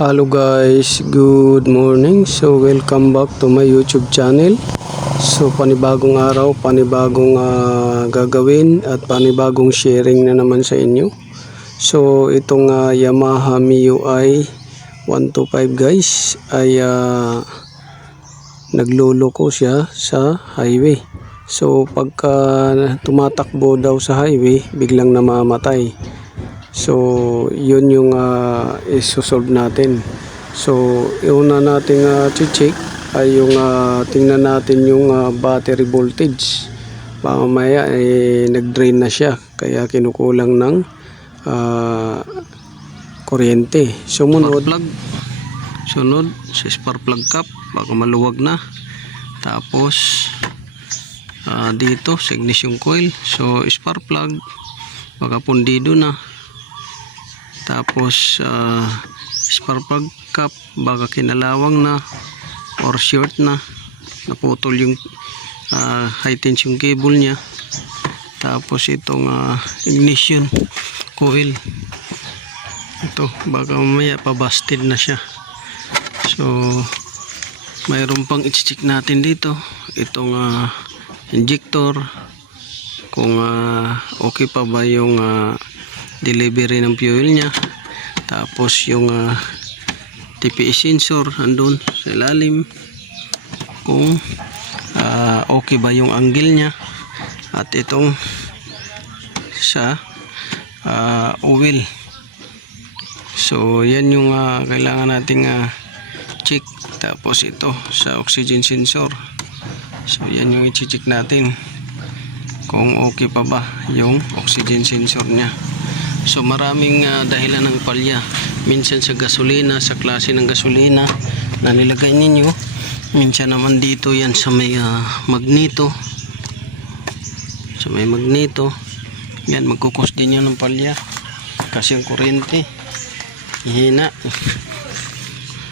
Hello guys, good morning. So welcome back to my YouTube channel. So panibagong araw, panibagong gagawin at panibagong sharing na naman sa inyo. So itong Yamaha MIUI 125 guys ay nagloloko siya sa highway. So pagka tumatakbo daw sa highway, biglang namamatay. So yun yung isosolve natin. So una nating check ay yung tingnan natin yung battery voltage. Mamaya nag-drain na siya kaya kinukulang ng kuryente. Sumunod sunod sa spark plug cap baka maluwag na. Tapos dito sa ignition coil. So spark plug baka pundido na. Tapos spark plug cap baka kinalawang na or short na, naputol yung high tension cable nya. Tapos itong ignition coil, ito baka mamaya pabasted na siya. So mayroon pang i-check natin dito itong injector kung okay pa ba yung delivery ng fuel nya. Tapos yung TPS sensor andun sa ilalim kung okay ba yung angle nya. At itong sa oil. So yan yung kailangan nating check. Tapos ito sa oxygen sensor. So yan yung i-check natin kung okay pa ba yung oxygen sensor nya. So maraming dahilan ng palya. Minsan sa gasolina, sa klase ng gasolina na nilagay ninyo. Minsan naman dito yan sa may magneto. Sa may magneto. Yan, magkukos din yan ng palya. Kasi ang kuryente hina.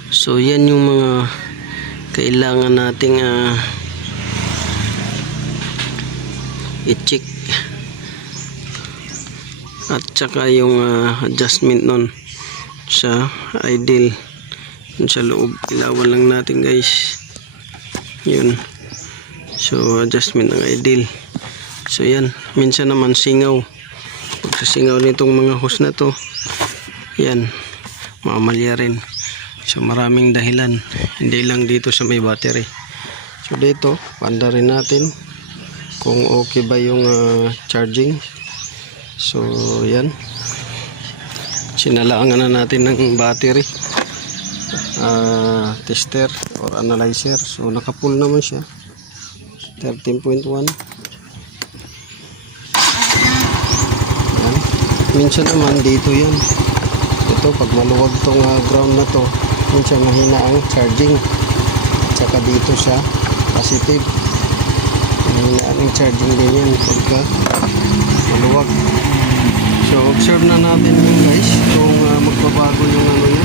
So yan yung mga kailangan nating i-check. At saka yung adjustment nun sa idle sa loob, ilawan lang natin guys yun. So adjustment ng idle. So yan, minsan naman singaw. Pag sa singaw nitong mga hose na to, yan, mamalya rin. So maraming dahilan, hindi lang dito sa may battery. So dito, panda rin natin kung okay ba yung charging. So yan, sinalaangan na natin ng battery tester or analyzer. So naka-full naman siya, 13.1. Yan. Minsan naman dito yan, ito pag maluwag tong ground na to, minsan mahina ang charging. At saka dito sa positive, mahina ang charging din yan pagka maluwag. So observe na natin yung guys kung magbabago yung ano niya.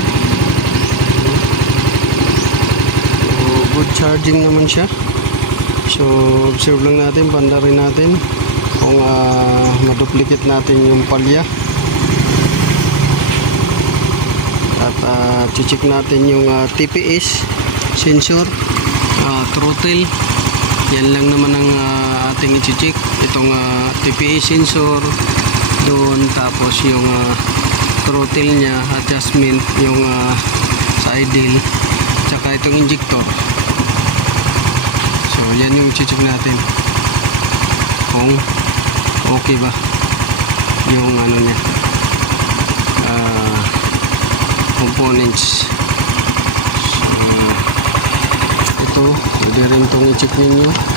So good charging naman siya. So observe lang natin, panda rin natin kung maduplicate natin yung palya. At check natin yung TPS sensor, throttle. Yan lang naman ang ating i-check. Itong TPS sensor doon, tapos yung throttle nya, adjustment yung sa idle, tsaka itong injector. So yan yung i-check natin kung okay ba yung ano nya, components. So ito, pwede rin itong i-check ninyo.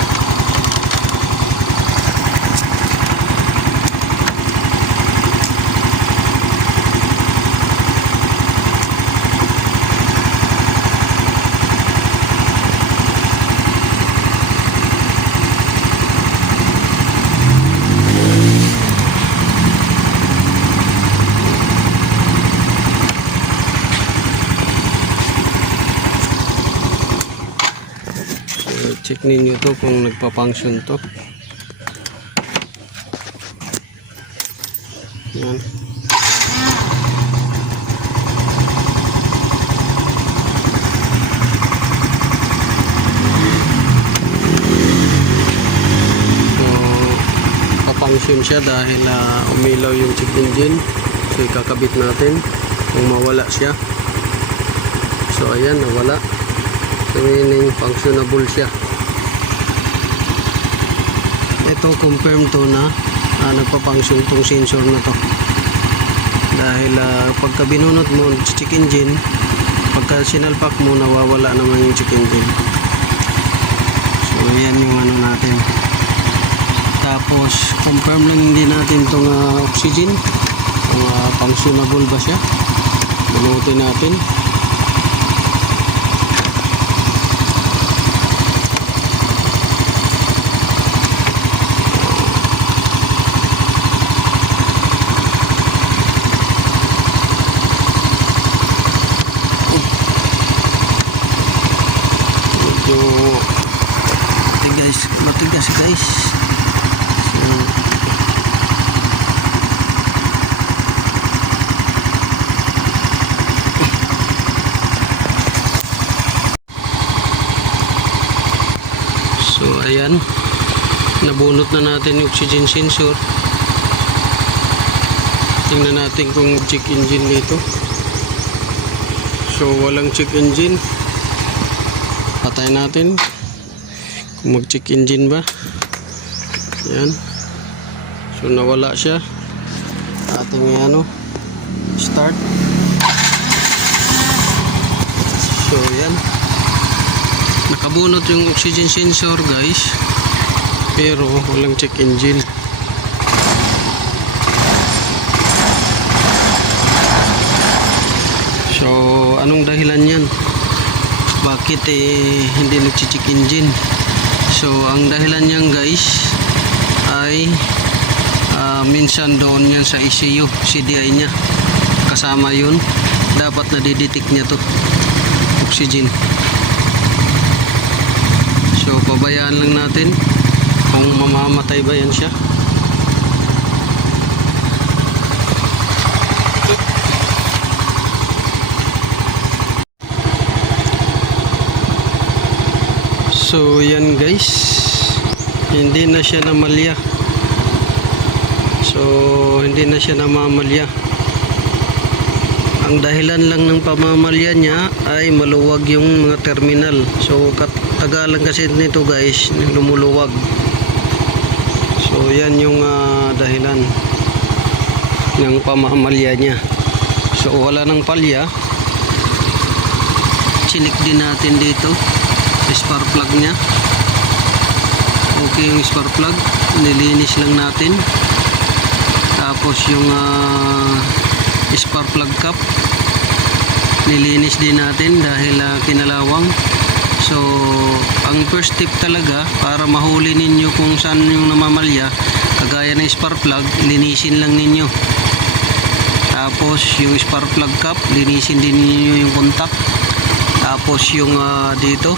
Check ninyo to kung nagpa-function to. Yan. malfunction siya dahil umilaw yung check engine. So ikakabit natin kung mawala siya. So ayan, nawala. So meaning functionable siya. Ito confirm to na nagpa-function tong sensor na to. Dahil pagka binunot mo check engine, pagka sinalpak mo nawawala naman yung check engine. So yan yung ano natin. Tapos confirm lang din natin tong oxygen kung functionable ba siya. Bunutin natin. Matigas guys. So ayan, nabunot na natin yung oxygen sensor. Tingnan natin kung check engine dito. So walang check engine. Patay natin kung mag check engine ba. Yan. So nawala siya. Ating start. So yan, nakabunot yung oxygen sensor guys, pero walang check engine. So anong dahilan yan? Bakit hindi nag-check engine? So ang dahilan niyan guys ay minsan doon yan sa ECU, CDI nya kasama yun, dapat nadidetect niya to oxygen. So pabayaan lang natin kung mamamatay ba yan siya. So yan guys, hindi na siya namalya. So hindi na siya namamalya. Ang dahilan lang ng pamamalya niya ay maluwag yung mga terminal. So katagalan kasi nito guys, lumuluwag. So yan yung dahilan ng pamamalya niya. So wala nang palya. Chinik din natin dito spark plug niya. Okay yung spark plug, nilinis lang natin. Tapos yung spark plug cap nilinis din natin dahil kinalawang. So ang first tip talaga para mahuli ninyo kung saan yung namamalya, kagaya ng spark plug, linisin lang ninyo. Tapos yung spark plug cap, linisin din ninyo yung contact. Tapos yung dito,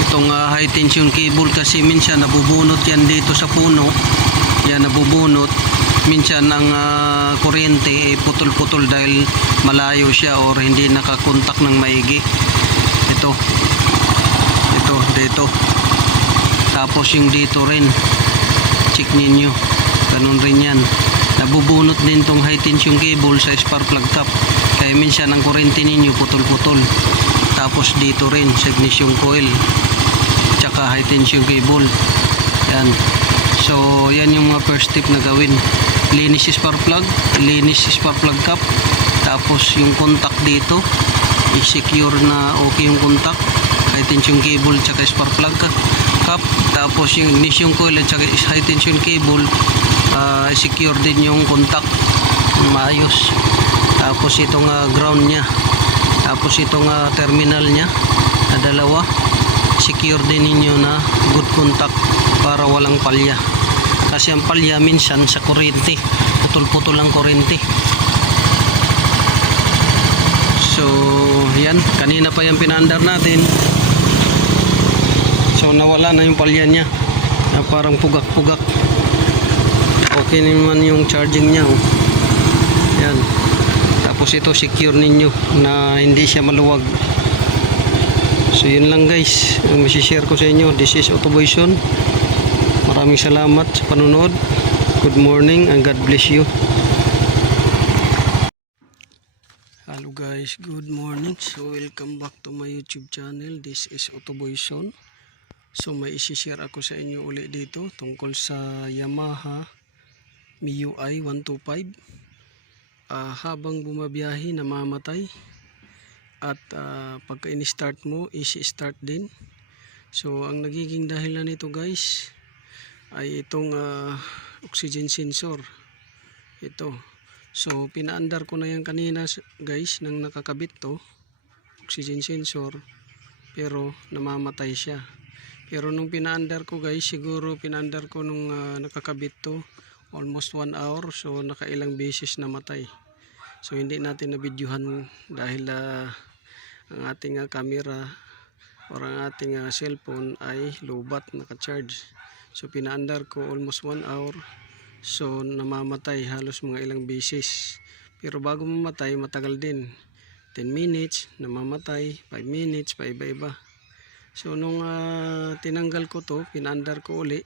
itong high tension cable, kasi minsan nabubunot yan dito sa puno. Yan, nabubunot. Minsan ang kuryente putol-putol dahil malayo siya or hindi nakakontak ng maigi. Ito dito. Tapos yung dito rin, check ninyo, ganun rin yan. Nabubunot din tong high tension cable sa spark plug cap, kaya minsan ang kuryente ninyo putol-putol. Tapos dito rin sa ignition coil tsaka high tension cable. Yan. So yan yung mga first step na gawin. Linis spark plug, linis spark plug cap. Tapos yung contact dito, i-secure na okay yung contact, high tension cable tsaka spark plug cap. Tapos yung ignition coil at tsaka high tension cable, secure din yung contact maayos. Tapos itong ground nya, tapos itong terminal nya na dalawa, secure din ninyo na good contact para walang palya. Kasi ang palya minsan sa kuryente, putol-putol ang kuryente. So yan, kanina pa yung pinaandar natin. So nawala na yung palya nya na parang pugak-pugak. Okay naman yung charging nya, oh. Yan. Tapos ito secure ninyo na hindi siya maluwag. So So yun lang guys, ang masishare ko sa inyo. This is Autoboyson. Maraming salamat sa panonood. Good morning and God bless you. Hello guys, good morning. So welcome back to my YouTube channel. This is Autoboyson. So may isishare ako sa inyo ulit dito tungkol sa Yamaha MIUI 125. Habang bumabiyahe namamatay. At pagka in-start mo, easy start din. So ang nagiging dahilan nito guys ay itong oxygen sensor. Ito. So pinaandar ko na yan kanina guys nang nakakabit to. Oxygen sensor. Pero namamatay siya. Pero nung pinaandar ko guys, siguro pinaandar ko nung nakakabit to almost 1 hour. So nakailang beses namatay. So hindi natin na-videohan dahil ang ating camera or ang ating cellphone ay low-bat naka-charge. So pinaandar ko almost 1 hour. So namamatay halos mga ilang beses. Pero bago mamatay matagal din. 10 minutes namamatay, 5 minutes, paiba-iba. So nung tinanggal ko to, pinaandar ko uli,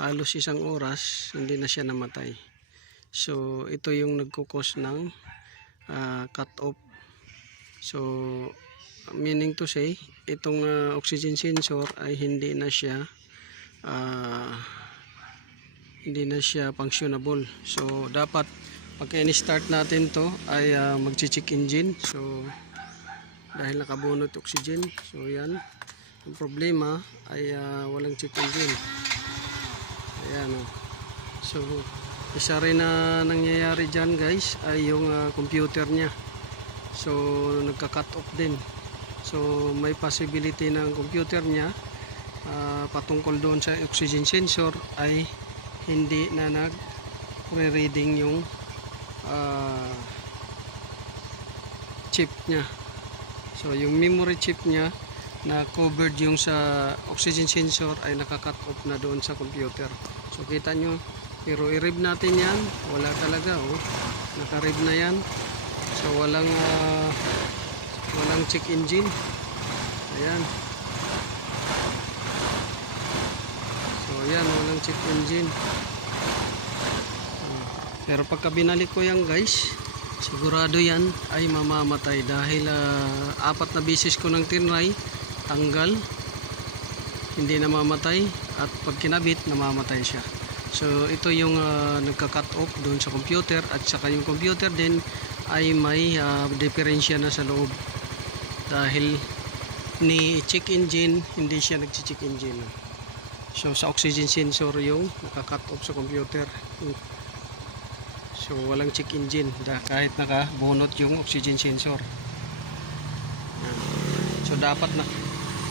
halos 1 oras hindi na siya namatay. So ito yung nagkukos ng cut off. So meaning to say, itong oxygen sensor ay hindi na siya functionable. So dapat pagka in-start natin to ay magche-check engine. So dahil nakabunot oxygen, so yan. Ang problema ay walang check engine. Ayan o. So isa rin na nangyayari dyan guys ay yung computer nya. So nagka-cut off din. So may possibility ng computer nya patungkol doon sa oxygen sensor ay hindi na nag-reading yung chip nya. So yung memory chip nya na covered yung sa oxygen sensor ay naka-cut off na doon sa computer. So kita nyo, pero i-rev natin yan, wala talaga oh. Naka-rev na yan. So walang check engine. Ayan. So ayan, walang check engine. Pero pagka binalik ko yan guys, sigurado yan ay mamamatay dahil 4 na beses ko nang tinry, tanggal, hindi namamatay, at pag kinabit namamatay siya. So ito yung nagka-cut off doon sa computer, at saka yung computer din ay may diferensya na sa loob dahil ni check engine hindi siya nag-check engine. So sa oxygen sensor yung naka-cut off sa computer. So walang check engine kahit nakabunot yung oxygen sensor. So dapat na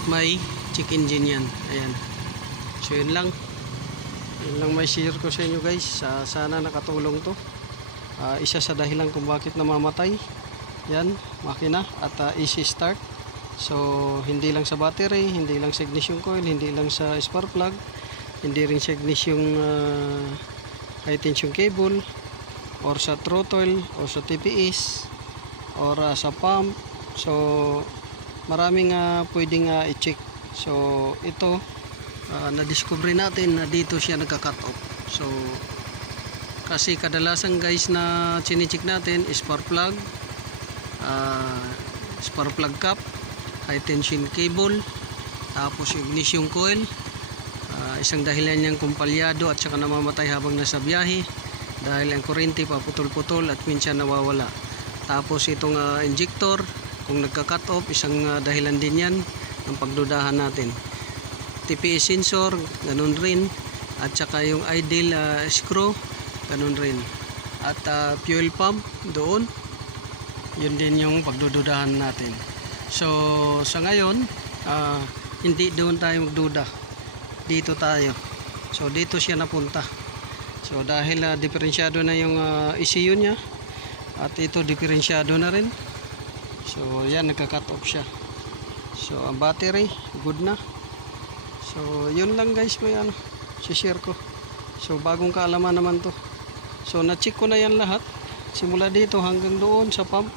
may check engine yan. Ayan. So yun lang may share ko sa inyo guys. Sana nakatulong to. Isa sa dahilan kung bakit namamatay yan makina at easy start. So hindi lang sa battery, hindi lang sa ignition coil, hindi lang sa spark plug, hindi rin sa ignition high tension cable, or sa throttle, or sa TPS, or sa pump. So maraming pwedeng i-check. So ito na-discover natin na dito siya nagka-cut off. So kasi kadalasan guys na chine-check natin spark plug, spark plug cap, high tension cable, tapos ignition coil. Isang dahilan niyang kumpalyado at saka namamatay habang nasa biyahe dahil ang kuryente paputol-putol at minsan nawawala. Tapos itong injector, kung nagka-cut off, isang dahilan din yan ng pagdudahan natin. TPS sensor, ganun rin, at saka yung idle screw, ganun rin, at fuel pump doon, yun din yung pagdududahan natin. So sa ngayon hindi doon tayo magduda, dito tayo. So dito siya napunta. So dahil diferensyado na yung ECU nya, at ito diferensyado na rin. So yan, nagka-cut off siya. So ang battery good na. So yun lang guys, may share ko. So bagong kaalaman naman to. So na-check ko na yan lahat, simula dito hanggang doon sa pump.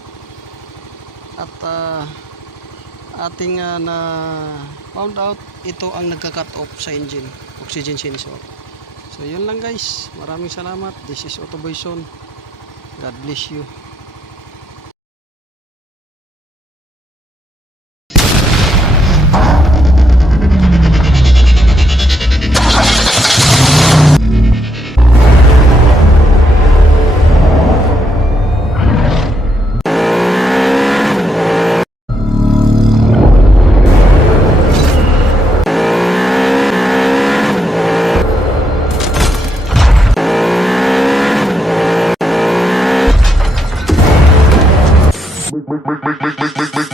At ating na found out, ito ang nagka-cut off sa engine, oxygen sensor. So yun lang guys, maraming salamat. This is Autoboyson. God bless you. Make